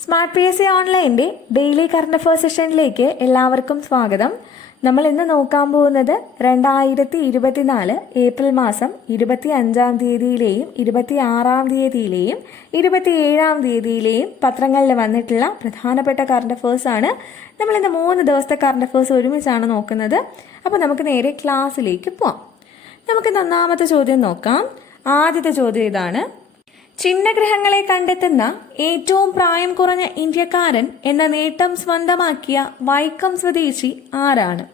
Smart P S C ഓൺലൈന്റെ daily current affairs സെഷനിലേക്ക് എല്ലാവർക്കും സ്വാഗതം. നമ്മൾ ഇന്ന് നോക്കാൻ പോകുന്നത് രണ്ടായിരത്തി ഇരുപത്തിനാല് ഏപ്രിൽ മാസം ഇരുപത്തി അഞ്ചാം തീയതിയിലെയും ഇരുപത്തി ആറാം തീയതിയിലെയും ഇരുപത്തി ഏഴാം തീയതിയിലെയും പത്രങ്ങളിൽ വന്നിട്ടുള്ള പ്രധാനപ്പെട്ട കറണ്ട് അഫയേഴ്സ് ആണ്. നമ്മൾ ഇന്ന് മൂന്ന് ദിവസത്തെ കറണ്ട് അഫയേഴ്സ് ഒരുമിച്ചാണ് നോക്കുന്നത്. അപ്പോൾ നമുക്ക് നേരെ ക്ലാസ്സിലേക്ക് പോവാം. നമുക്ക് ഒന്നാമത്തെ ചോദ്യം നോക്കാം. ആദ്യത്തെ ചോദ്യം ഇതാണ്. ചിഹ്നഗ്രഹങ്ങളെ കണ്ടെത്തുന്ന ഏറ്റവും പ്രായം കുറഞ്ഞ ഇന്ത്യക്കാരൻ എന്ന നേട്ടം സ്വന്തമാക്കിയ വൈക്കം സ്വദേശി ആരാണ്?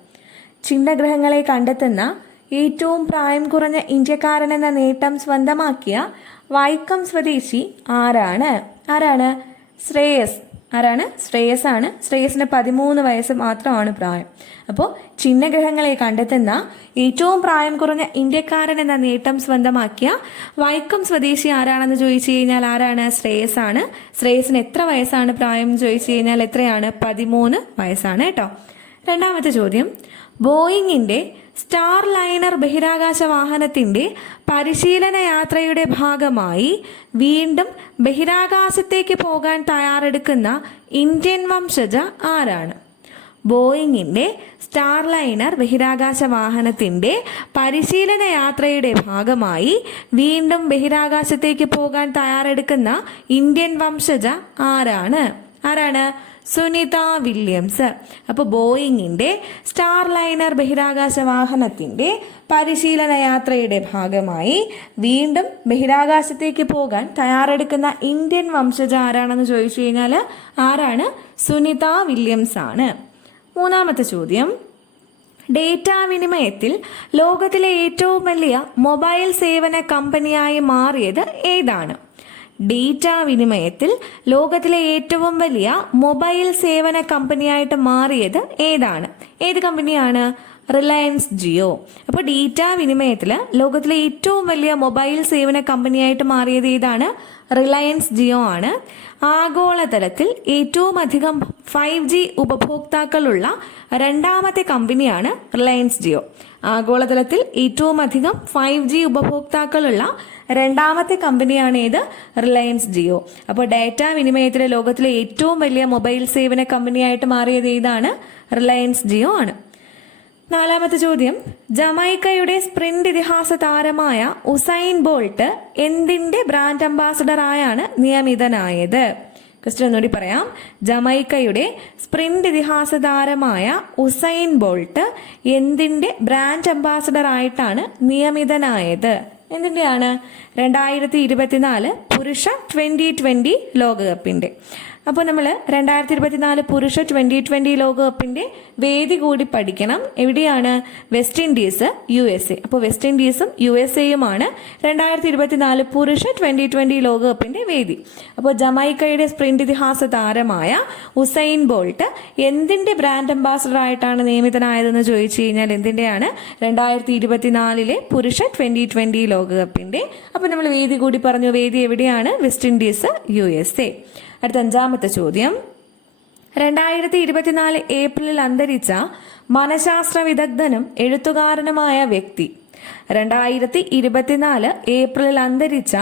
ചിഹ്നഗ്രഹങ്ങളെ കണ്ടെത്തുന്ന ഏറ്റവും പ്രായം കുറഞ്ഞ ഇന്ത്യക്കാരൻ എന്ന നേട്ടം സ്വന്തമാക്കിയ വൈക്കം സ്വദേശി ആരാണ്? ആരാണ്? ശ്രേയസ്. ആരാണ്? ശ്രേയസ് ആണ് ശ്രേയസിന് പതിമൂന്ന് വയസ്സ് മാത്രമാണ് പ്രായം. അപ്പോൾ ചിഹ്നഗ്രഹങ്ങളെ കണ്ടെത്തുന്ന ഏറ്റവും പ്രായം കുറഞ്ഞ ഇന്ത്യക്കാരൻ എന്ന നേട്ടം സ്വന്തമാക്കിയ വൈക്കം സ്വദേശി ആരാണെന്ന് ചോദിച്ചു കഴിഞ്ഞാൽ ആരാണ്? ശ്രേയസ് ആണ് ശ്രേയസിന് എത്ര വയസ്സാണ് പ്രായം ചോദിച്ചു കഴിഞ്ഞാൽ എത്രയാണ്? പതിമൂന്ന് വയസ്സാണ് കേട്ടോ. രണ്ടാമത്തെ ചോദ്യം. ബോയിങ്ങിന്റെ സ്റ്റാർ ലൈനർ ബഹിരാകാശ വാഹനത്തിന്റെ പരിശീലന യാത്രയുടെ ഭാഗമായി വീണ്ടും ബഹിരാകാശത്തേക്ക് പോകാൻ തയ്യാറെടുക്കുന്ന ഇന്ത്യൻ വംശജ ആരാണ്? ബോയിങ്ങിന്റെ സ്റ്റാർ ലൈനർ ബഹിരാകാശ വാഹനത്തിന്റെ പരിശീലന യാത്രയുടെ ഭാഗമായി വീണ്ടും ബഹിരാകാശത്തേക്ക് പോകാൻ തയ്യാറെടുക്കുന്ന ഇന്ത്യൻ വംശജ ആരാണ്? ആരാണ്? സുനിത വില്യംസ്. അപ്പോൾ ബോയിങ്ങിന്റെ സ്റ്റാർ ലൈനർ ബഹിരാകാശ വാഹനത്തിന്റെ പരിശീലന യാത്രയുടെ ഭാഗമായി വീണ്ടും ബഹിരാകാശത്തേക്ക് പോകാൻ തയ്യാറെടുക്കുന്ന ഇന്ത്യൻ വംശജ ആരാണെന്ന് ചോദിച്ചു കഴിഞ്ഞാൽ ആരാണ്? സുനിത വില്യംസ് ആണ്. മൂന്നാമത്തെ ചോദ്യം. ഡേറ്റ വിനിമയത്തിൽ ലോകത്തിലെ ഏറ്റവും വലിയ മൊബൈൽ സേവന കമ്പനിയായി മാറിയത് ഏതാണ്? ഡേറ്റ വിനിമയത്തിൽ ലോകത്തിലെ ഏറ്റവും വലിയ മൊബൈൽ സേവന കമ്പനിയായിട്ട് മാറിയത് ഏതാണ്? ഏത് കമ്പനിയാണ്? റിലയൻസ് ജിയോ. അപ്പോൾ ഡേറ്റ വിനിമയത്തിൽ ലോകത്തിലെ ഏറ്റവും വലിയ മൊബൈൽ സേവന കമ്പനിയായിട്ട് മാറിയത് ഏതാണ്? റിലയൻസ് ജിയോ ആണ്. ആഗോളതലത്തിൽ ഏറ്റവും അധികം ഫൈവ് ജി ഉപഭോക്താക്കളുള്ള രണ്ടാമത്തെ കമ്പനിയാണ് റിലയൻസ് ജിയോ. ആഗോളതലത്തിൽ ഏറ്റവും അധികം ഫൈവ് ജി ഉപഭോക്താക്കളുള്ള രണ്ടാമത്തെ കമ്പനിയാണ് ഏത്? റിലയൻസ് ജിയോ. അപ്പോൾ ഡാറ്റ വിനിമയത്തിലെ ലോകത്തിലെ ഏറ്റവും വലിയ മൊബൈൽ സേവന കമ്പനിയായിട്ട് മാറിയത് ഏതാണ്? റിലയൻസ് ജിയോ ആണ്. നാലാമത്തെ ചോദ്യം. ജമൈക്കയുടെ സ്പ്രിന്റ് ഇതിഹാസ താരമായ ഉസൈൻ ബോൾട്ട് എന്തിന്റെ ബ്രാൻഡ് അംബാസഡർ ആയാണ് നിയമിതനായത്? ക്വസ്റ്റ്യൻ ഒന്നുകൂടി പറയാം. ജമൈക്കയുടെ സ്പ്രിന്റ് ഇതിഹാസ താരമായ ഉസൈൻ ബോൾട്ട് എന്തിന്റെ ബ്രാൻഡ് അംബാസഡർ ആയിട്ടാണ് നിയമിതനായത്? എന്തിന്റെയാണ്? രണ്ടായിരത്തി ഇരുപത്തിനാല് പുരുഷ ട്വന്റി ട്വന്റി ലോകകപ്പിന്റെ അപ്പോൾ നമ്മൾ രണ്ടായിരത്തി ഇരുപത്തിനാല് പുരുഷ ട്വന്റി ട്വന്റി ലോകകപ്പിന്റെ വേദി കൂടി പഠിക്കണം. എവിടെയാണ്? West Indies U S A അപ്പോൾ വെസ്റ്റ് ഇൻഡീസും യു എസ് എയുമാണ് രണ്ടായിരത്തി ഇരുപത്തിനാല് പുരുഷ ട്വന്റി ട്വന്റി ലോകകപ്പിന്റെ വേദി. അപ്പോൾ ജമൈക്കയുടെ സ്പ്രിന്റ് ഇതിഹാസ താരമായ ഉസൈൻ ബോൾട്ട് എന്തിന്റെ ബ്രാൻഡ് അംബാസഡർ ആയിട്ടാണ് നിയമിതനായതെന്ന് ചോദിച്ചു കഴിഞ്ഞാൽ എന്തിന്റെയാണ് രണ്ടായിരത്തി ഇരുപത്തിനാലിലെ പുരുഷ ട്വന്റി ട്വന്റി ലോകകപ്പിന്റെ അപ്പോൾ നമ്മൾ വേദി കൂടി പറഞ്ഞു. വേദി എവിടെയാണ്? West Indies U S A അടുത്ത അഞ്ചാമത്തെ ചോദ്യം. രണ്ടായിരത്തി ഇരുപത്തിനാല് ഏപ്രിലിൽ അന്തരിച്ച മനഃശാസ്ത്ര വിദഗ്ധനും എഴുത്തുകാരനുമായ വ്യക്തി. രണ്ടായിരത്തി ഇരുപത്തിനാല് ഏപ്രിലിൽ അന്തരിച്ച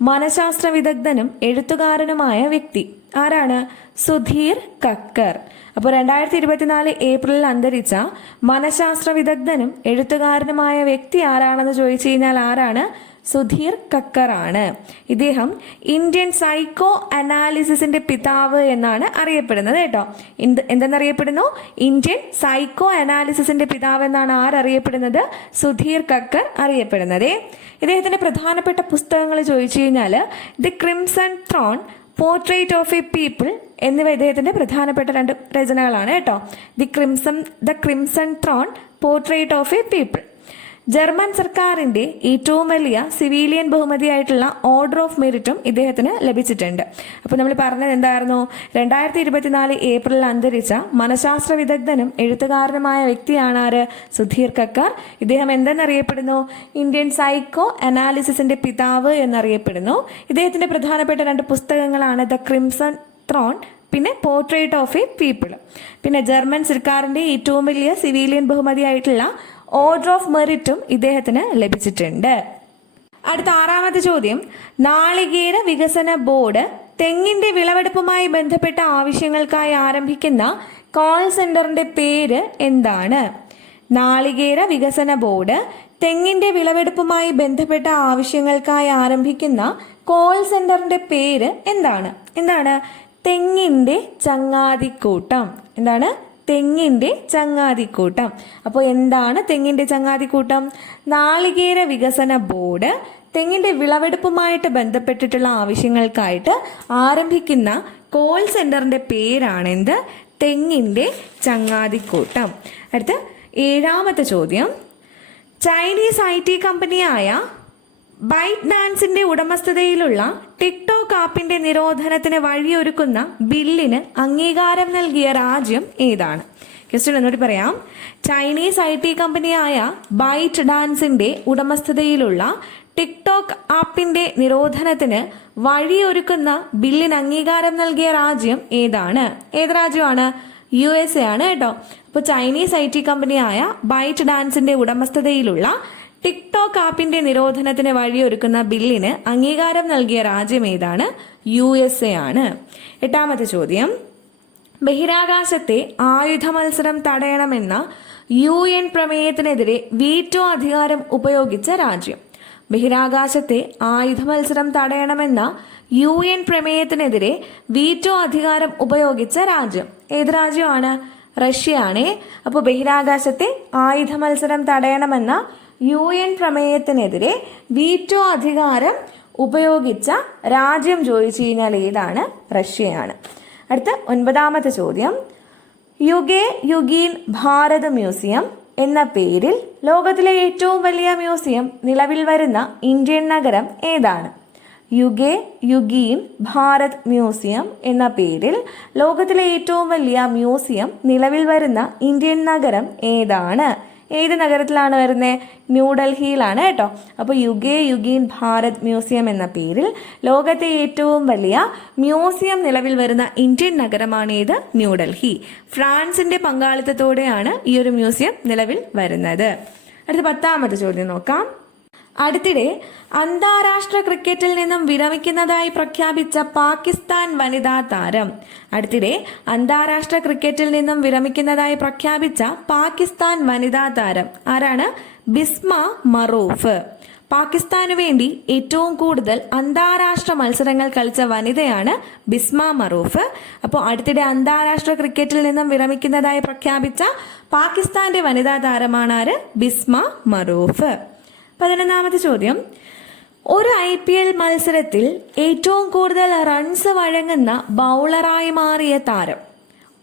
മനഃശാസ്ത്ര വിദഗ്ധനും എഴുത്തുകാരനുമായ വ്യക്തി. ആരാണ്? സുധീർ കക്കർ. അപ്പോൾ രണ്ടായിരത്തി ഇരുപത്തിനാല് ഏപ്രിലിൽ അന്തരിച്ച മനഃശാസ്ത്ര വിദഗ്ധനും എഴുത്തുകാരനുമായ വ്യക്തി ആരാണെന്ന് ചോദിച്ചു കഴിഞ്ഞാൽ ആരാണ്? സുധീർ കക്കറാണ് ഇദ്ദേഹം ഇന്ത്യൻ സൈക്കോ അനാലിസിസിന്റെ പിതാവ് എന്നാണ് അറിയപ്പെടുന്നത് കേട്ടോ. എന്ത് എന്തെന്നറിയപ്പെടുന്നു? ഇന്ത്യൻ സൈക്കോ അനാലിസിസിന്റെ പിതാവ് എന്നാണ് ആരറിയപ്പെടുന്നത്? സുധീർ കക്കർ അറിയപ്പെടുന്നത്. ഇദ്ദേഹത്തിന്റെ പ്രധാനപ്പെട്ട പുസ്തകങ്ങൾ ചോദിച്ചു കഴിഞ്ഞാൽ the crimson throne portrait of a people എന്നിവ ഇദ്ദേഹത്തിന്റെ പ്രധാനപ്പെട്ട രണ്ട് രചനകളാണ് കേട്ടോ. The crimson the crimson throne portrait of a people. German സർക്കാരിന്റെ ഏറ്റവും വലിയ സിവിലിയൻ ബഹുമതിയായിട്ടുള്ള ഓർഡർ ഓഫ് മെറിറ്റും ഇദ്ദേഹത്തിന് ലഭിച്ചിട്ടുണ്ട്. അപ്പോൾ നമ്മൾ പറഞ്ഞത് എന്തായിരുന്നു? രണ്ടായിരത്തി ഇരുപത്തിനാല് ഏപ്രിലിൽ അന്തരിച്ച മനഃശാസ്ത്ര വിദഗ്ധനും എഴുത്തുകാരനുമായ വ്യക്തിയാണ് ആര്? സുധീർ കക്കർ ഇദ്ദേഹം എന്തെന്നറിയപ്പെടുന്നു? ഇന്ത്യൻ സൈക്കോ അനാലിസിസിന്റെ പിതാവ് എന്നറിയപ്പെടുന്നു. ഇദ്ദേഹത്തിന്റെ പ്രധാനപ്പെട്ട രണ്ട് പുസ്തകങ്ങളാണ് ദ ക്രിംസൺ ത്രോൺ പിന്നെ പോർട്രേറ്റ് ഓഫ് എ പീപ്പിൾ. പിന്നെ ജർമ്മൻ സർക്കാരിന്റെ ഏറ്റവും വലിയ സിവിലിയൻ ബഹുമതിയായിട്ടുള്ള ഓർഡർ ഓഫ് മെറിറ്റും ഇദ്ദേഹത്തിന് ലഭിച്ചിട്ടുണ്ട്. അടുത്ത ആറാമത്തെ ചോദ്യം. നാളികേര വികസന ബോർഡ് തെങ്ങിന്റെ വിളവെടുപ്പുമായി ബന്ധപ്പെട്ട ആവശ്യങ്ങൾക്കായി ആരംഭിക്കുന്ന കോൾ സെന്ററിന്റെ പേര് എന്താണ്? നാളികേര വികസന ബോർഡ് തെങ്ങിന്റെ വിളവെടുപ്പുമായി ബന്ധപ്പെട്ട ആവശ്യങ്ങൾക്കായി ആരംഭിക്കുന്ന കോൾ സെന്ററിന്റെ പേര് എന്താണ്? എന്താണ്? തെങ്ങിന്റെ ചങ്ങാതിക്കൂട്ടം. എന്താണ്? തെങ്ങിന്റെ ചങ്ങാതിക്കൂട്ടം. അപ്പോൾ എന്താണ് തെങ്ങിന്റെ ചങ്ങാതിക്കൂട്ടം? നാളികേര വികസന ബോർഡ് തെങ്ങിന്റെ വിളവെടുപ്പുമായിട്ട് ബന്ധപ്പെട്ടിട്ടുള്ള ആവശ്യങ്ങൾക്കായിട്ട് ആരംഭിക്കുന്ന കോൾ സെന്ററിന്റെ പേരാണെന്ത്? തെങ്ങിന്റെ ചങ്ങാതിക്കൂട്ടം. അടുത്ത ഏഴാമത്തെ ചോദ്യം. ചൈനീസ് ഐ ടി കമ്പനിയായ ബൈറ്റ് ഡാൻസിന്റെ ഉടമസ്ഥതയിലുള്ള ടിക്ടോക്ക് ആപ്പിന്റെ നിരോധനത്തിന് വഴിയൊരുക്കുന്ന ബില്ലിന് അംഗീകാരം നൽകിയ രാജ്യം ഏതാണ്? ക്വസ്റ്റ്യൻ എന്നോട് പറയാം. ചൈനീസ് ഐ ടി കമ്പനിയായ ബൈറ്റ് ഡാൻസിന്റെ ഉടമസ്ഥതയിലുള്ള ടിക്ടോക്ക് ആപ്പിന്റെ നിരോധനത്തിന് വഴിയൊരുക്കുന്ന ബില്ലിന് അംഗീകാരം നൽകിയ രാജ്യം ഏതാണ്? ഏത് രാജ്യമാണ്? യു എസ് എ ആണ് കേട്ടോ. അപ്പോൾ ചൈനീസ് ഐ ടി കമ്പനിയായ ബൈറ്റ് ഡാൻസിന്റെ ഉടമസ്ഥതയിലുള്ള ടിക്ടോക്ക് ആപ്പിന്റെ നിരോധനത്തിന് വഴിയൊരുക്കുന്ന ബില്ലിന് അംഗീകാരം നൽകിയ രാജ്യം ഏതാണ്? യു എസ് എ ആണ്. എട്ടാമത്തെ ചോദ്യം. ബഹിരാകാശത്തെ ആയുധ മത്സരം തടയണമെന്ന യു എൻ പ്രമേയത്തിനെതിരെ വീറ്റോ അധികാരം ഉപയോഗിച്ച രാജ്യം. ബഹിരാകാശത്തെ ആയുധ മത്സരം തടയണമെന്ന യു എൻ പ്രമേയത്തിനെതിരെ വീറ്റോ അധികാരം ഉപയോഗിച്ച രാജ്യം ഏത് രാജ്യമാണ്? റഷ്യയാണേ. അപ്പോൾ ബഹിരാകാശത്തെ ആയുധ മത്സരം തടയണമെന്ന യു എൻ പ്രമേയത്തിനെതിരെ വീറ്റോ അധികാരം ഉപയോഗിച്ച രാജ്യം ചോദിച്ചു കഴിഞ്ഞാൽ ഏതാണ്? റഷ്യയാണ്. അടുത്ത ഒൻപതാമത്തെ ചോദ്യം. യുഗേ യുഗീൻ ഭാരത് മ്യൂസിയം എന്ന പേരിൽ ലോകത്തിലെ ഏറ്റവും വലിയ മ്യൂസിയം നിലവിൽ വരുന്ന ഇന്ത്യൻ നഗരം ഏതാണ്? യുഗേ യുഗീൻ ഭാരത് മ്യൂസിയം എന്ന പേരിൽ ലോകത്തിലെ ഏറ്റവും വലിയ മ്യൂസിയം നിലവിൽ വരുന്ന ഇന്ത്യൻ നഗരം ഏതാണ്? ഏത് നഗരത്തിലാണ് വരുന്നത് ന്യൂഡൽഹിയിലാണ് കേട്ടോ. അപ്പോൾ യുഗേ യുഗീൻ ഭാരത് മ്യൂസിയം എന്ന പേരിൽ ലോകത്തെ ഏറ്റവും വലിയ മ്യൂസിയം നിലവിൽ വരുന്ന ഇന്ത്യൻ നഗരമാണ് ഏത്? ന്യൂഡൽഹി ഫ്രാൻസിന്റെ പങ്കാളിത്തത്തോടെയാണ് ഈ ഒരു മ്യൂസിയം നിലവിൽ വരുന്നത്. അടുത്ത പത്താമത്തെ ചോദ്യം നോക്കാം. അടുത്തിടെ അന്താരാഷ്ട്ര ക്രിക്കറ്റിൽ നിന്നും വിരമിക്കുന്നതായി പ്രഖ്യാപിച്ച പാകിസ്ഥാൻ വനിതാ താരം. അടുത്തിടെ അന്താരാഷ്ട്ര ക്രിക്കറ്റിൽ നിന്നും വിരമിക്കുന്നതായി പ്രഖ്യാപിച്ച പാകിസ്ഥാൻ വനിതാ താരം ആരാണ്? ബിസ്മ മറൂഫ്. പാകിസ്ഥാനു വേണ്ടി ഏറ്റവും കൂടുതൽ അന്താരാഷ്ട്ര മത്സരങ്ങൾ കളിച്ച വനിതയാണ് ബിസ്മ മറൂഫ്. അപ്പോൾ അടുത്തിടെ അന്താരാഷ്ട്ര ക്രിക്കറ്റിൽ നിന്നും വിരമിക്കുന്നതായി പ്രഖ്യാപിച്ച പാകിസ്ഥാന്റെ വനിതാ താരമാണ് ആര്? ബിസ്മ മറൂഫ്. പതിനൊന്നാമത്തെ ചോദ്യം. ഒരു ഐ പി എൽ മത്സരത്തിൽ ഏറ്റവും കൂടുതൽ റൺസ് വഴങ്ങുന്ന ബൗളറായി മാറിയ താരം.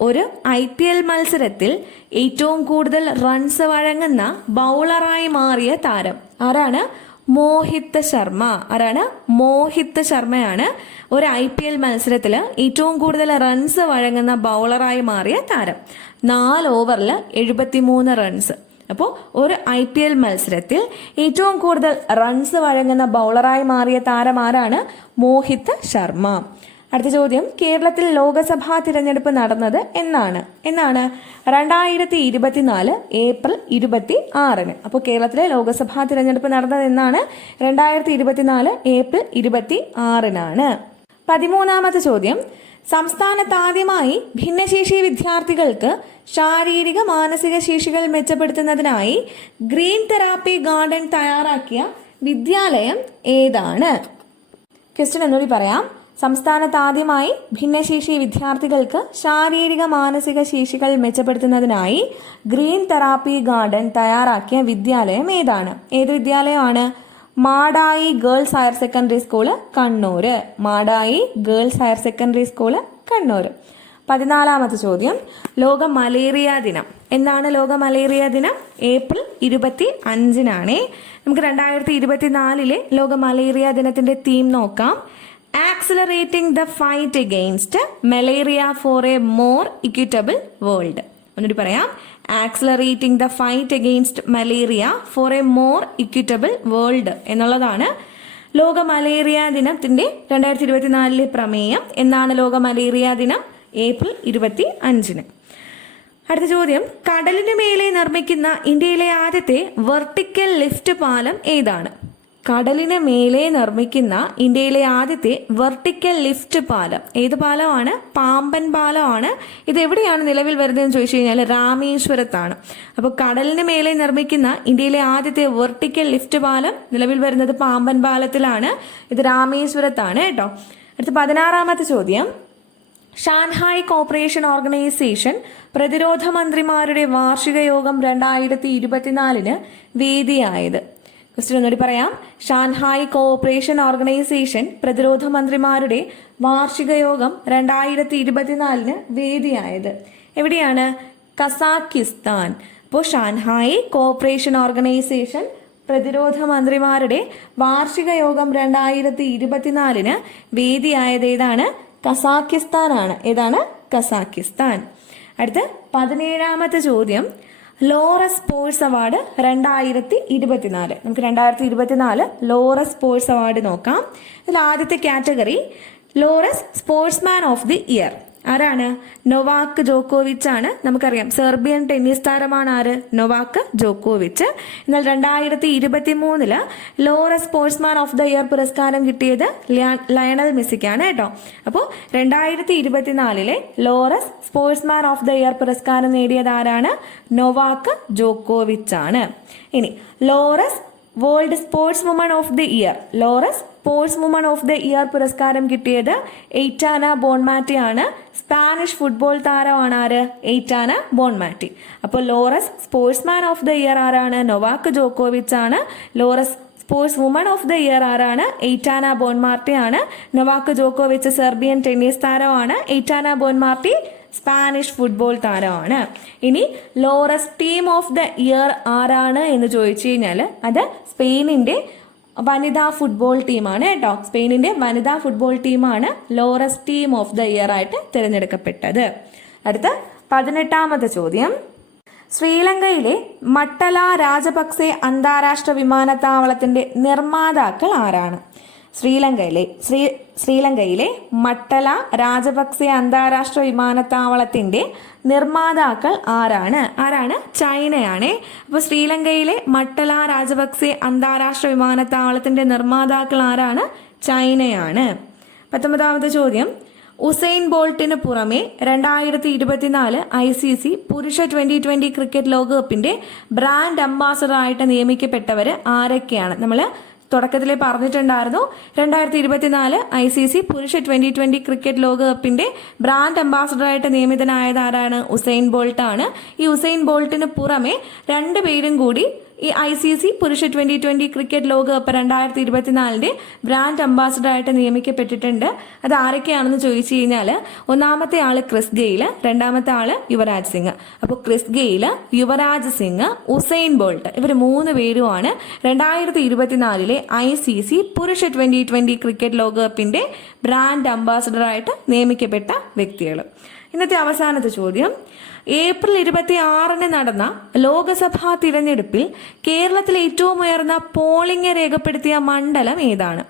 ഒരു ഐ പി എൽ മത്സരത്തിൽ ഏറ്റവും കൂടുതൽ റൺസ് വഴങ്ങുന്ന ബൗളറായി മാറിയ താരം ആരാണ്? മോഹിത് ശർമ്മ. ആരാണ്? മോഹിത് ശർമ്മയാണ് ഒരു ഐ പി എൽ മത്സരത്തിൽ ഏറ്റവും കൂടുതൽ റൺസ് വഴങ്ങുന്ന ബൗളറായി മാറിയ താരം. നാല് ഓവറിൽ എഴുപത്തിമൂന്ന് റൺസ് അപ്പോൾ ഒരു ഐ പി എൽ മത്സരത്തിൽ ഏറ്റവും കൂടുതൽ റൺസ് വഴങ്ങുന്ന ബൗളറായി മാറിയ താരം ആരാണ്? മോഹിത് ശർമ്മ. അടുത്ത ചോദ്യം കേരളത്തിൽ ലോക്സഭാ തിരഞ്ഞെടുപ്പ് നടന്നത് എന്നാണ്. എന്നാണ്? രണ്ടായിരത്തി ഇരുപത്തിനാല് ഏപ്രിൽ ഇരുപത്തി ആറിന് അപ്പോൾ കേരളത്തിലെ ലോക്സഭാ തിരഞ്ഞെടുപ്പ് നടന്നത് എന്നാണ്? രണ്ടായിരത്തി ഇരുപത്തിനാല് ഏപ്രിൽ ഇരുപത്തി ആറിനാണ് പതിമൂന്നാമത്തെ ചോദ്യം സംസ്ഥാനത്ത് ആദ്യമായി ഭിന്നശേഷി വിദ്യാർത്ഥികൾക്ക് ശാരീരിക മാനസിക ശേഷികൾ മെച്ചപ്പെടുത്തുന്നതിനായി ഗ്രീൻ തെറാപ്പി ഗാർഡൻ തയ്യാറാക്കിയ വിദ്യാലയം ഏതാണ്? ക്വസ്റ്റ്യൻ എന്നോട് പറയാം. സംസ്ഥാനത്ത് ആദ്യമായി ഭിന്നശേഷി വിദ്യാർത്ഥികൾക്ക് ശാരീരിക മാനസിക ശേഷികൾ മെച്ചപ്പെടുത്തുന്നതിനായി ഗ്രീൻ തെറാപ്പി ഗാർഡൻ തയ്യാറാക്കിയ വിദ്യാലയം ഏതാണ്? ഏത് വിദ്യാലയമാണ്? Madayi girls higher secondary school Kannur Madayi girls higher secondary school Kannur. പതിനാലാമത്തെ ചോദ്യം. ലോക മലേറിയ ദിനം. എന്നാണ് ലോക മലേറിയ ദിനം? ഏപ്രിൽ ഇരുപത്തി അഞ്ചിനാണേ. നമുക്ക് രണ്ടായിരത്തി ഇരുപത്തിനാലിലെ ലോക മലേറിയ ദിനത്തിന്റെ തീം നോക്കാം. Accelerating the fight against malaria for a more equitable world ഒന്നുകൂടി പറയാം. Accelerating the fight against malaria for a more equitable world എന്നുള്ളതാണ് ലോക മലേറിയ ദിനത്തിന്റെ രണ്ടായിരത്തി ഇരുപത്തിനാലിലെ പ്രമേയം. എന്നാണ് ലോക മലേറിയ ദിനം? ഏപ്രിൽ ഇരുപത്തി അഞ്ചിന് അടുത്ത ചോദ്യം. കടലിന് മേലെ നിർമ്മിക്കുന്ന ഇന്ത്യയിലെ ആദ്യത്തെ വെർട്ടിക്കൽ ലിഫ്റ്റ് പാലം ഏതാണ്? കടലിന് മേലെ നിർമ്മിക്കുന്ന ഇന്ത്യയിലെ ആദ്യത്തെ വെർട്ടിക്കൽ ലിഫ്റ്റ് പാലം. ഏത് പാലമാണ്? പാമ്പൻ പാലമാണ്. ഇത് എവിടെയാണ് നിലവിൽ വരുന്നതെന്ന് ചോദിച്ചു കഴിഞ്ഞാൽ രാമേശ്വരത്താണ്. അപ്പോൾ കടലിന് മേലെ നിർമ്മിക്കുന്ന ഇന്ത്യയിലെ ആദ്യത്തെ വെർട്ടിക്കൽ ലിഫ്റ്റ് പാലം നിലവിൽ വരുന്നത് പാമ്പൻ പാലത്തിലാണ്. ഇത് രാമേശ്വരത്താണ് കേട്ടോ. അടുത്ത പതിനാറാമത്തെ ചോദ്യം. ഷാൻഹായ് കോപ്പറേഷൻ ഓർഗനൈസേഷൻ പ്രതിരോധ മന്ത്രിമാരുടെ വാർഷിക യോഗം രണ്ടായിരത്തി ഇരുപത്തിനാലിന് വേദിയായത്. ക്വസ്റ്റ്യൻ ഒന്നുകൂടി പറയാം. ഷാൻഹായ് കോഓപ്പറേഷൻ ഓർഗനൈസേഷൻ പ്രതിരോധ മന്ത്രിമാരുടെ വാർഷിക യോഗം രണ്ടായിരത്തി ഇരുപത്തിനാലിന് വേദിയായത്. എവിടെയാണ്? കസാക്കിസ്ഥാൻ. അപ്പോൾ ഷാൻഹായ് കോഓപ്പറേഷൻ ഓർഗനൈസേഷൻ പ്രതിരോധ മന്ത്രിമാരുടെ വാർഷിക യോഗം രണ്ടായിരത്തി ഇരുപത്തിനാലിന് വേദിയായത് ഏതാണ്? കസാക്കിസ്ഥാനാണ്. ഏതാണ്? കസാക്കിസ്ഥാൻ. അടുത്ത് പതിനേഴാമത്തെ ചോദ്യം. ലോറസ് സ്പോർട്സ് അവാർഡ് രണ്ടായിരത്തി ഇരുപത്തിനാല് നമുക്ക് രണ്ടായിരത്തി ഇരുപത്തിനാല് ലോറസ് സ്പോർട്സ് അവാർഡ് നോക്കാം. ഇതിൽ ആദ്യത്തെ category Laureus sportsman of the year. ആരാണ്? നൊവാക്ക് ജോക്കോവിച്ച് ആണ്. നമുക്കറിയാം. സെർബിയൻ ടെന്നീസ് താരമാണ് ആര്? നൊവാക്ക് ജോക്കോവിച്ച്. എന്നാൽ രണ്ടായിരത്തി ഇരുപത്തി മൂന്നിൽ Laureus sportsman of the year പുരസ്കാരം കിട്ടിയത് ലയണൽ മെസ്സിക്കാണ് കേട്ടോ. അപ്പോൾ രണ്ടായിരത്തി ഇരുപത്തിനാലിലെ Laureus sportsman of the year പുരസ്കാരം നേടിയത് ആരാണ്? നൊവാക്ക് ജോക്കോവിച്ച് ആണ് ഇനി Laureus world sportswoman of the year. Laureus sportswoman of the year പുരസ്കാരം കിട്ടിയത് എയ്റ്റാന ബോൺമാറ്റി ആണ് സ്പാനിഷ് ഫുട്ബോൾ താരമാണ് ആര്? Aitana Bonmati. അപ്പോൾ Laureus sportsman of the year ആരാണ്? നൊവാക്ക് ജോക്കോവിച്ച് ആണ്. Laureus sportswoman of the year ആരാണ്? എയ്റ്റാന ബോൺമാർട്ടി ആണ്. നൊവാക്ക് ജോക്കോവിച്ച് സെർബിയൻ ടെന്നീസ് താരമാണ്. എയ്റ്റാന ബോൺമാർട്ടി സ്പാനിഷ് ഫുട്ബോൾ താരമാണ്. ഇനി Laureus team of the year ആരാണ് എന്ന് ചോദിച്ചു കഴിഞ്ഞാൽ അത് സ്പെയിനിന്റെ വനിതാ ഫുട്ബോൾ ടീമാണ് കേട്ടോ. സ്പെയിനിന്റെ വനിതാ ഫുട്ബോൾ ടീമാണ് Laureus team of the year ആയിട്ട് തിരഞ്ഞെടുക്കപ്പെട്ടത്. അടുത്ത പതിനെട്ടാമത്തെ ചോദ്യം. ശ്രീലങ്കയിലെ മട്ടല രാജപക്സെ അന്താരാഷ്ട്ര വിമാനത്താവളത്തിന്റെ നിർമ്മാതാക്കൾ ആരാണ്? ശ്രീലങ്കയിലെ ശ്രീ ശ്രീലങ്കയിലെ മട്ടല രാജപക്സെ അന്താരാഷ്ട്ര വിമാനത്താവളത്തിന്റെ നിർമ്മാതാക്കൾ ആരാണ്? ആരാണ്? ചൈനയാണ്. അപ്പോൾ ശ്രീലങ്കയിലെ മട്ടല രാജപക്സെ അന്താരാഷ്ട്ര വിമാനത്താവളത്തിന്റെ നിർമ്മാതാക്കൾ ആരാണ്? ചൈനയാണ്. പത്തൊമ്പതാമത്തെ ചോദ്യം. ഉസൈൻ ബോൾട്ടിന് പുറമെ രണ്ടായിരത്തി ഇരുപത്തിനാല് ഐ സി സി പുരുഷ ട്വന്റി ട്വന്റി ക്രിക്കറ്റ് ലോകകപ്പിന്റെ ബ്രാൻഡ് അംബാസഡർ ആയിട്ട് നിയമിക്കപ്പെട്ടവർ ആരൊക്കെയാണ്? നമ്മൾ തുടക്കത്തിൽ പറഞ്ഞിട്ടുണ്ടായിരുന്നു. രണ്ടായിരത്തി ഇരുപത്തിനാല് ഐ സി സി പുരുഷ ട്വന്റി ട്വന്റി ക്രിക്കറ്റ് ലോകകപ്പിന്റെ ബ്രാൻഡ് അംബാസഡറായിട്ട് നിയമിതനായത് ആരാണ് ഉസൈൻ ബോൾട്ട് ആണ് ഈ ഉസൈൻ ബോൾട്ടിന് പുറമെ രണ്ടുപേരും കൂടി ഈ ഐ സി സി പുരുഷ ട്വന്റി ട്വന്റി ക്രിക്കറ്റ് ലോകകപ്പ് രണ്ടായിരത്തി ഇരുപത്തിനാലിന്റെ ബ്രാൻഡ് അംബാസഡർ ആയിട്ട് നിയമിക്കപ്പെട്ടിട്ടുണ്ട്. അത് ആരൊക്കെയാണെന്ന് ചോദിച്ചു കഴിഞ്ഞാൽ ഒന്നാമത്തെ ആൾ ക്രിസ് ഗെയിൽ രണ്ടാമത്തെ ആൾ യുവരാജ് സിംഗ്. അപ്പോൾ Chris Gayle Yuvraj Singh Usain Bolt ഇവർ മൂന്ന് പേരുമാണ് രണ്ടായിരത്തി ഇരുപത്തിനാലിലെ ഐ സി സി പുരുഷ ട്വന്റി ട്വന്റി ക്രിക്കറ്റ് ലോകകപ്പിന്റെ ബ്രാൻഡ് അംബാസഡർ ആയിട്ട് നിയമിക്കപ്പെട്ട വ്യക്തികൾ ഇന്നത്തെ അവസാനത്തെ ചോദ്യം. ഏപ്രിൽ ഇരുപത്തി ആറിന് നടന്ന ലോക്സഭാ തിരഞ്ഞെടുപ്പിൽ കേരളത്തിൽ ഏറ്റവും ഉയർന്ന പോളിംഗ് രേഖപ്പെടുത്തിയ മണ്ഡലം ഏതാണ്?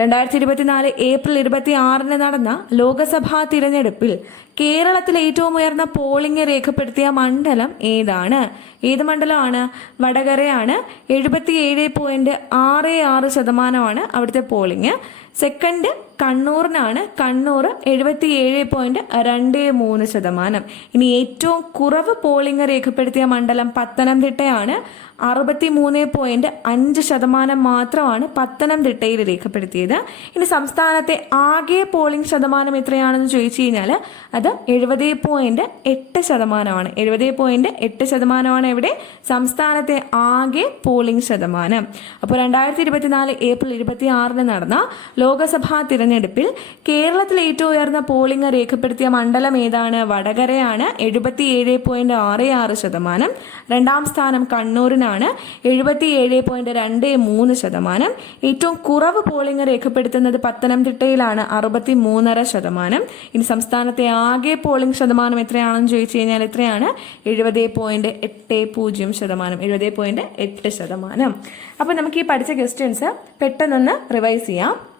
രണ്ടായിരത്തി ഇരുപത്തിനാല് ഏപ്രിൽ ഇരുപത്തി ആറിന് നടന്ന ലോക്സഭാ തിരഞ്ഞെടുപ്പിൽ കേരളത്തിൽ ഏറ്റവും ഉയർന്ന പോളിംഗ് രേഖപ്പെടുത്തിയ മണ്ഡലം ഏതാണ്? ഏത് മണ്ഡലമാണ്? വടകരയാണ്. എഴുപത്തി ഏഴ് പോയിന്റ് ആറ് ആറ് ശതമാനമാണ് അവിടുത്തെ പോളിംഗ് സെക്കൻഡ് കണ്ണൂറിനാണ് കണ്ണൂർ എഴുപത്തി ഏഴ് പോയിന്റ് രണ്ട് മൂന്ന് ശതമാനം. ഇനി ഏറ്റവും കുറവ് പോളിംഗ് രേഖപ്പെടുത്തിയ മണ്ഡലം പത്തനംതിട്ടയാണ്. അറുപത്തി മൂന്ന് പോയിന്റ് അഞ്ച് ശതമാനം മാത്രമാണ് പത്തനംതിട്ടയിൽ രേഖപ്പെടുത്തിയത്. ഇനി സംസ്ഥാനത്തെ ആകെ പോളിംഗ് ശതമാനം എത്രയാണെന്ന് ചോദിച്ചു കഴിഞ്ഞാൽ അത് എഴുപത് പോയിന്റ് എട്ട് ശതമാനമാണ്. എഴുപത് പോയിന്റ് എട്ട് ശതമാനമാണ് ഇവിടെ സംസ്ഥാനത്തെ ആകെ പോളിംഗ് ശതമാനം. അപ്പോൾ രണ്ടായിരത്തി ഇരുപത്തിനാല് ഏപ്രിൽ ഇരുപത്തി ആറിന് നടന്ന ലോക്സഭാ തിരഞ്ഞെടുപ്പിൽ കേരളത്തിൽ ഏറ്റവും ഉയർന്ന പോളിംഗ് രേഖപ്പെടുത്തിയ മണ്ഡലം ഏതാണ്? വടകരയാണ്. എഴുപത്തി ഏഴ് പോയിന്റ് ആറ് ആറ് ശതമാനം. രണ്ടാം സ്ഥാനം കണ്ണൂരിനാണ്. എഴുപത്തി ഏഴ് പോയിന്റ് രണ്ട് മൂന്ന് ശതമാനം. ഏറ്റവും കുറവ് പോളിംഗ് രേഖപ്പെടുത്തുന്നത് പത്തനംതിട്ടയിലാണ്. അറുപത്തി മൂന്നര ശതമാനം. ഇനി സംസ്ഥാനത്തെ ആകെ പോളിംഗ് ശതമാനം എത്രയാണെന്ന് ചോദിച്ചു കഴിഞ്ഞാൽ എത്രയാണ്? എഴുപത് പോയിന്റ് എട്ട് പൂജ്യം ശതമാനം. എഴുപത് പോയിന്റ് എട്ട് ശതമാനം. അപ്പോൾ നമുക്ക് ഈ പഠിച്ച ക്വസ്റ്റ്യൻസ് പെട്ടെന്നൊന്ന് റിവൈസ് ചെയ്യാം.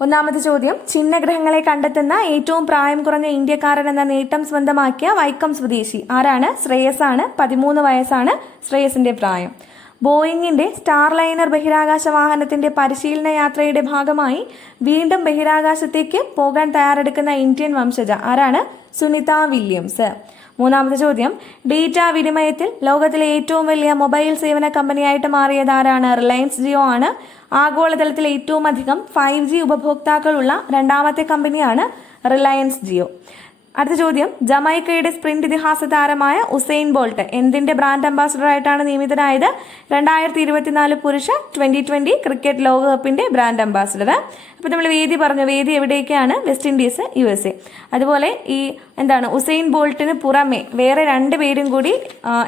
ഒന്നാമത്തെ ചോദ്യം. ചിഹ്നഗ്രഹങ്ങളെ കണ്ടെത്തുന്ന ഏറ്റവും പ്രായം കുറഞ്ഞ ഇന്ത്യക്കാരൻ എന്ന നേട്ടം സ്വന്തമാക്കിയ വൈക്കം സ്വദേശി ആരാണ്? ശ്രേയസ് ആണ് പതിമൂന്ന് വയസ്സാണ് ശ്രേയസിന്റെ പ്രായം. ബോയിങ്ങിന്റെ സ്റ്റാർ ലൈനർ ബഹിരാകാശ വാഹനത്തിന്റെ പരിശീലന യാത്രയുടെ ഭാഗമായി വീണ്ടും ബഹിരാകാശത്തേക്ക് പോകാൻ തയ്യാറെടുക്കുന്ന ഇന്ത്യൻ വംശജ ആരാണ്? സുനിത വില്യംസ്. മൂന്നാമത്തെ ചോദ്യം ഡേറ്റ വിനിമയത്തിൽ ലോകത്തിലെ ഏറ്റവും വലിയ മൊബൈൽ സേവന കമ്പനിയായിട്ട് മാറിയത് ആരാണ്? റിലയൻസ് ജിയോ ആണ്. ആഗോളതലത്തിൽ ഏറ്റവും അധികം ഫൈവ് ജി ഉപഭോക്താക്കളുള്ള രണ്ടാമത്തെ കമ്പനിയാണ് റിലയൻസ് ജിയോ. അടുത്ത ചോദ്യം. ജമൈക്കയുടെ സ്പ്രിന്റ് ഇതിഹാസ താരമായ ഉസൈൻ ബോൾട്ട് എന്തിന്റെ ബ്രാൻഡ് അംബാസഡർ ആയിട്ടാണ് നിയമിതനായത്? രണ്ടായിരത്തി ഇരുപത്തിനാല് പുരുഷ ട്വന്റി ട്വന്റി ക്രിക്കറ്റ് ലോകകപ്പിന്റെ ബ്രാൻഡ് അംബാസഡർ അപ്പോൾ നമ്മൾ വേദി പറഞ്ഞു. വേദി എവിടേക്കാണ്? West Indies U S A അതുപോലെ ഈ എന്താണ് ഉസൈൻ ബോൾട്ടിന് പുറമെ വേറെ രണ്ട് പേരും കൂടി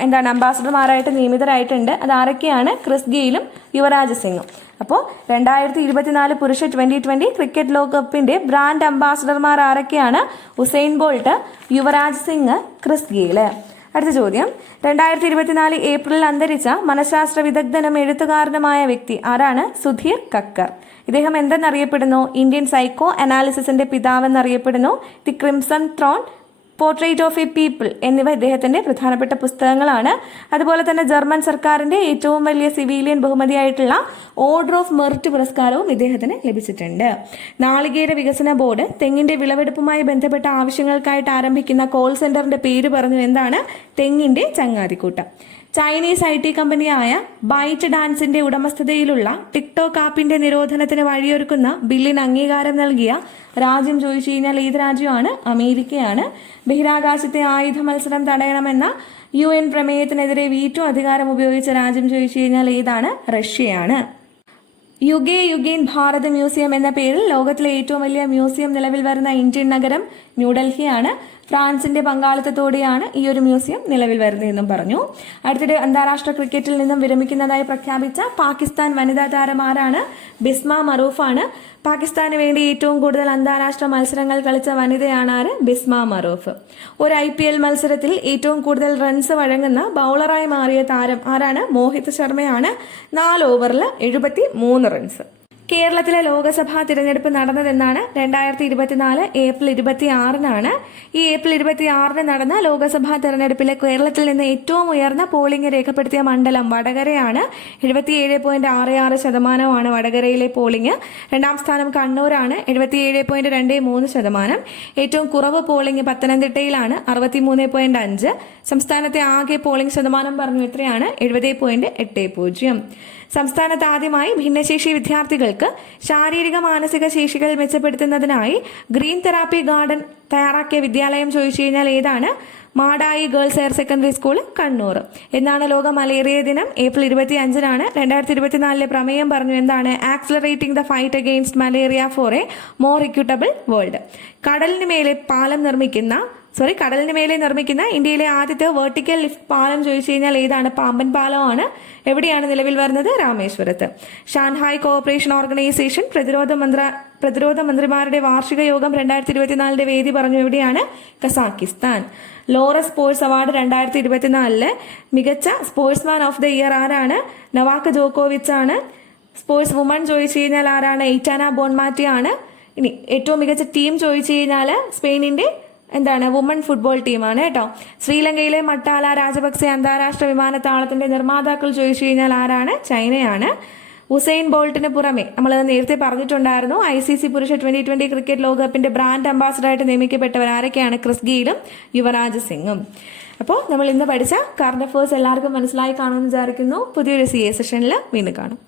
എന്താണ് അംബാസഡർമാരായിട്ട് നിയമിതരായിട്ടുണ്ട്. അത് ആരൊക്കെയാണ് ക്രിസ് ഗെയിലും യുവരാജ് സിംഗും അപ്പോൾ രണ്ടായിരത്തി ഇരുപത്തിനാല് പുരുഷ ട്വന്റി ട്വന്റി ക്രിക്കറ്റ് ലോകകപ്പിന്റെ ബ്രാൻഡ് അംബാസഡർമാർ ആരൊക്കെയാണ്? Usain Bolt Yuvraj Singh Chris Gayle അടുത്ത ചോദ്യം. രണ്ടായിരത്തി ഇരുപത്തിനാല് ഏപ്രിലിൽ അന്തരിച്ച മനഃശാസ്ത്ര വിദഗ്ധനും എഴുത്തുകാരനുമായ വ്യക്തി ആരാണ്? സുധീർ കക്കർ. ഇദ്ദേഹം എന്തെന്നറിയപ്പെടുന്നു? ഇന്ത്യൻ സൈക്കോ അനാലിസിസിന്റെ പിതാവെന്നറിയപ്പെടുന്നു. The crimson throne portrait of a people എന്നിവ ഇദ്ദേഹത്തിന്റെ പ്രധാനപ്പെട്ട പുസ്തകങ്ങളാണ്. അതുപോലെ തന്നെ ജർമ്മൻ സർക്കാരിന്റെ ഏറ്റവും വലിയ സിവിലിയൻ ബഹുമതിയായിട്ടുള്ള ഓർഡർ ഓഫ് മെറിറ്റ് പുരസ്കാരവും ഇദ്ദേഹത്തിന് ലഭിച്ചിട്ടുണ്ട്. നാളികേര വികസന ബോർഡ് തെങ്ങിന്റെ വിളവെടുപ്പുമായി ബന്ധപ്പെട്ട ആവശ്യങ്ങൾക്കായിട്ട് ആരംഭിക്കുന്ന കോൾ സെന്ററിന്റെ പേര് പറഞ്ഞു എന്താണ്? തെങ്ങിന്റെ ചങ്ങാതിക്കൂട്ടം. ചൈനീസ് ഐ ടി കമ്പനിയായ ബൈറ്റ് ഡാൻസിന്റെ ഉടമസ്ഥതയിലുള്ള ടിക്ടോക്ക് ആപ്പിന്റെ നിരോധനത്തിന് വഴിയൊരുക്കുന്ന ബില്ലിന് അംഗീകാരം നൽകിയ രാജ്യം ചോദിച്ചു കഴിഞ്ഞാൽ ഏത് രാജ്യമാണ് അമേരിക്കയാണ്. ബഹിരാകാശത്തെ ആയുധ മത്സരം തടയണമെന്ന യു എൻ പ്രമേയത്തിനെതിരെ വീറ്റോ അധികാരം ഉപയോഗിച്ച രാജ്യം ചോദിച്ചു കഴിഞ്ഞാൽ ഏതാണ് റഷ്യയാണ്. യുഗേ യുഗേൻ ഭാരത് മ്യൂസിയം എന്ന പേരിൽ ലോകത്തിലെ ഏറ്റവും വലിയ മ്യൂസിയം നിലവിൽ വരുന്ന ഇന്ത്യൻ നഗരം ന്യൂഡൽഹിയാണ്. ഫ്രാൻസിന്റെ പങ്കാളിത്തത്തോടെയാണ് ഈ ഒരു മ്യൂസിയം നിലവിൽ വരുന്നതെന്നും പറഞ്ഞു. അടുത്തിടെ അന്താരാഷ്ട്ര ക്രിക്കറ്റിൽ നിന്നും വിരമിക്കുന്നതായി പ്രഖ്യാപിച്ച പാകിസ്ഥാൻ വനിതാ താരമാരാണ് ബിസ്മ മറൂഫാണ്. പാകിസ്ഥാന് വേണ്ടി ഏറ്റവും കൂടുതൽ അന്താരാഷ്ട്ര മത്സരങ്ങൾ കളിച്ച വനിതയാണ് ആര്? ബിസ്മ മറൂഫ്. ഒരു ഐ പി എൽ മത്സരത്തിൽ ഏറ്റവും കൂടുതൽ റൺസ് വഴങ്ങുന്ന ബൗളറായി മാറിയ താരം ആരാണ്? മോഹിത് ശർമ്മയാണ്. നാല് ഓവറിൽ എഴുപത്തി മൂന്ന് റൺസ് കേരളത്തിലെ ലോക്സഭാ തിരഞ്ഞെടുപ്പ് നടന്നതെന്നാണ് രണ്ടായിരത്തി ഇരുപത്തിനാല് ഏപ്രിൽ ഇരുപത്തി ആറിനാണ് ഈ ഏപ്രിൽ ഇരുപത്തി ആറിന് നടന്ന ലോക്സഭാ തെരഞ്ഞെടുപ്പിലെ കേരളത്തിൽ നിന്ന് ഏറ്റവും ഉയർന്ന പോളിംഗ് രേഖപ്പെടുത്തിയ മണ്ഡലം വടകരയാണ്. എഴുപത്തിയേഴ് പോയിന്റ് ആറ് ആറ് ശതമാനമാണ് വടകരയിലെ പോളിംഗ്. രണ്ടാം സ്ഥാനം കണ്ണൂരാണ്. എഴുപത്തിയേഴ് പോയിന്റ് രണ്ട് മൂന്ന് ശതമാനം. ഏറ്റവും കുറവ് പോളിംഗ് പത്തനംതിട്ടയിലാണ്. അറുപത്തിമൂന്ന് പോയിന്റ് അഞ്ച്. സംസ്ഥാനത്തെ ആകെ പോളിംഗ് ശതമാനം പറഞ്ഞു എത്രയാണ് എഴുപത് പോയിന്റ് എട്ട് പൂജ്യം. സംസ്ഥാനത്ത് ആദ്യമായി ഭിന്നശേഷി വിദ്യാർത്ഥികൾക്ക് ശാരീരിക മാനസിക ശേഷികൾ മെച്ചപ്പെടുത്തുന്നതിനായി ഗ്രീൻ തെറാപ്പി ഗാർഡൻ തയ്യാറാക്കിയ വിദ്യാലയം ചോദിച്ചു കഴിഞ്ഞാൽ ഏതാണ്? Madayi girls higher secondary school Kannur. എന്നാണ് ലോക മലേറിയ ദിനം. ഏപ്രിൽ ഇരുപത്തി അഞ്ചിനാണ് രണ്ടായിരത്തി ഇരുപത്തിനാലിലെ പ്രമേയം പറഞ്ഞു എന്താണ്? Accelerating the fight against malaria for a more equitable world കടലിന് മേലെ പാലം നിർമ്മിക്കുന്ന സോറി കടലിന് മേലെ നിർമ്മിക്കുന്ന ഇന്ത്യയിലെ ആദ്യത്തെ വെർട്ടിക്കൽ ലിഫ്റ്റ് പാലം ചോദിച്ചു കഴിഞ്ഞാൽ ഏതാണ്? പാമ്പൻ പാലമാണ്. എവിടെയാണ് നിലവിൽ വരുന്നത്? രാമേശ്വരത്ത്. ഷാൻഹായ് കോഓപ്പറേഷൻ ഓർഗനൈസേഷൻ പ്രതിരോധ മന്ത്ര പ്രതിരോധ മന്ത്രിമാരുടെ വാർഷിക യോഗം രണ്ടായിരത്തി ഇരുപത്തിനാലിന്റെ വേദി പറഞ്ഞു എവിടെയാണ്? കസാക്കിസ്ഥാൻ. ലോറസ് സ്പോർട്സ് അവാർഡ് രണ്ടായിരത്തി ഇരുപത്തിനാലിൽ മികച്ച സ്പോർട്സ്മാൻ ഓഫ് ദ ഇയർ ആരാണ്? നവാക്ക് ജോക്കോവിച്ച് ആണ് സ്പോർട്സ് വുമൺ ചോദിച്ചു കഴിഞ്ഞാൽ ആരാണ്? എയ്റ്റാന ബോൺമാറ്റി ആണ് ഇനി ഏറ്റവും മികച്ച ടീം ചോദിച്ചു കഴിഞ്ഞാൽ സ്പെയിനിന്റെ എന്താണ് വുമൺ ഫുട്ബോൾ ടീമാണ് കേട്ടോ. ശ്രീലങ്കയിലെ മട്ടാല രാജപക്സെ അന്താരാഷ്ട്ര വിമാനത്താവളത്തിന്റെ നിർമ്മാതാക്കൾ ചോദിച്ചു കഴിഞ്ഞാൽ ആരാണ്? ചൈനയാണ്. ഹുസൈൻ ബോൾട്ടിന് പുറമെ നമ്മൾ നേരത്തെ പറഞ്ഞിട്ടുണ്ടായിരുന്നു ഐ സി സി പുരുഷ ട്വന്റി ട്വന്റി ക്രിക്കറ്റ് ലോകകപ്പിന്റെ ബ്രാൻഡ് അംബാസഡറായിട്ട് നിയമിക്കപ്പെട്ടവർ ആരൊക്കെയാണ്? ക്രിസ് ഗീലും യുവരാജ് സിംഗും അപ്പോൾ നമ്മൾ ഇന്ന് പഠിച്ച കറണ്ട് അഫേഴ്സ് എല്ലാവർക്കും മനസ്സിലായി കാണുമെന്ന് വിചാരിക്കുന്നു. പുതിയൊരു സി എ സെഷനിൽ വീണ്ടും കാണും.